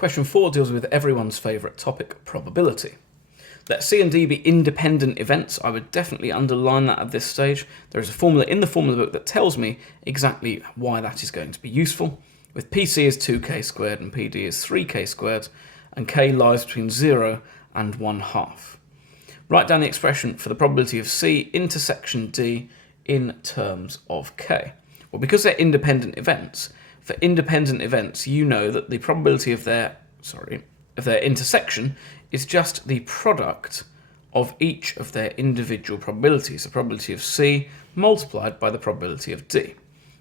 Question 4 deals with everyone's favourite topic, probability. Let C and D be independent events. I would definitely underline that at this stage. There is a formula in the formula book that tells me exactly why that is going to be useful. With PC is 2k squared and PD is 3k squared, and k lies between 0 and 1/2. Write down the expression for the probability of C intersection D in terms of k. Well, because they're independent events, for independent events, you know that the probability of their intersection is just the product of each of their individual probabilities. The probability of C multiplied by the probability of D,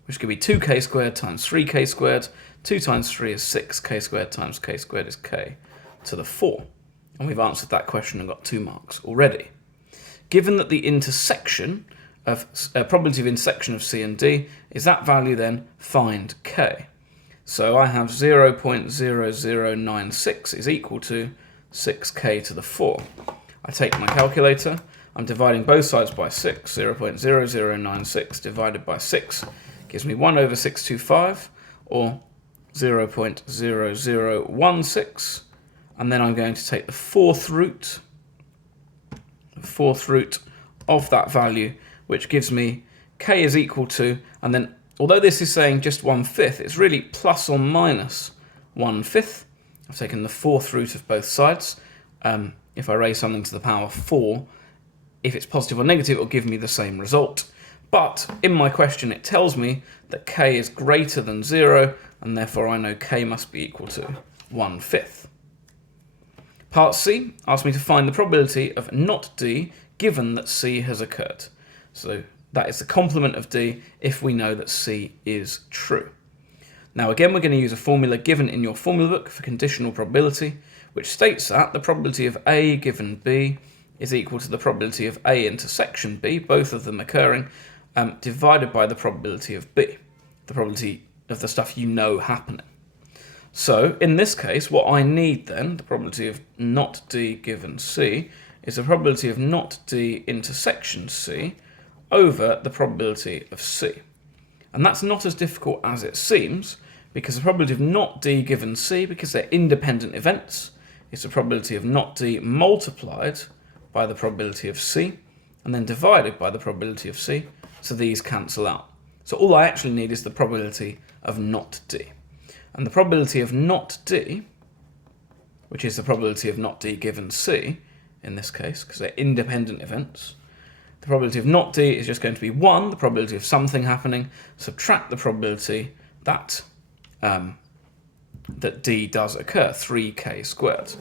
which could be 2k squared times 3k squared. 2 times 3 is 6k squared times k squared is k to the 4. And we've answered that question and got 2 marks already. Given that the intersection of probability of intersection of C and D is that value, then find k. So I have 0.0096 is equal to 6k to the 4. I take my calculator, I'm dividing both sides by 6. 0.0096 divided by 6 gives me 1/625, or 0.0016, and then I'm going to take the fourth root of that value, which gives me k is equal to, and then although this is saying just 1/5, it's really plus or minus 1/5. I've taken the fourth root of both sides. If I raise something to the power 4, if it's positive or negative, it will give me the same result. But in my question, it tells me that k is greater than 0, and therefore I know k must be equal to 1/5. Part C asks me to find the probability of not D given that C has occurred. So that is the complement of D if we know that C is true. Now again, we're going to use a formula given in your formula book for conditional probability, which states that the probability of A given B is equal to the probability of A intersection B, both of them occurring, divided by the probability of B, the probability of the stuff you know happening. So in this case, what I need then, the probability of not D given C, is the probability of not D intersection C over the probability of C. And that's not as difficult as it seems, because the probability of not D given C, because they're independent events, is the probability of not D multiplied by the probability of C, and then divided by the probability of C, so these cancel out. So all I actually need is the probability of not D. And the probability of not D, which is the probability of not D given C, in this case, because they're independent events, the probability of not D is just going to be 1, the probability of something happening, subtract the probability that that D does occur, 3k squared.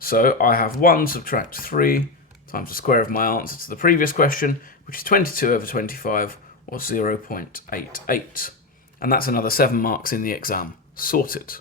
So I have 1 subtract 3 times the square of my answer to the previous question, which is 22/25, or 0.88. And that's another 7 marks in the exam. Sorted.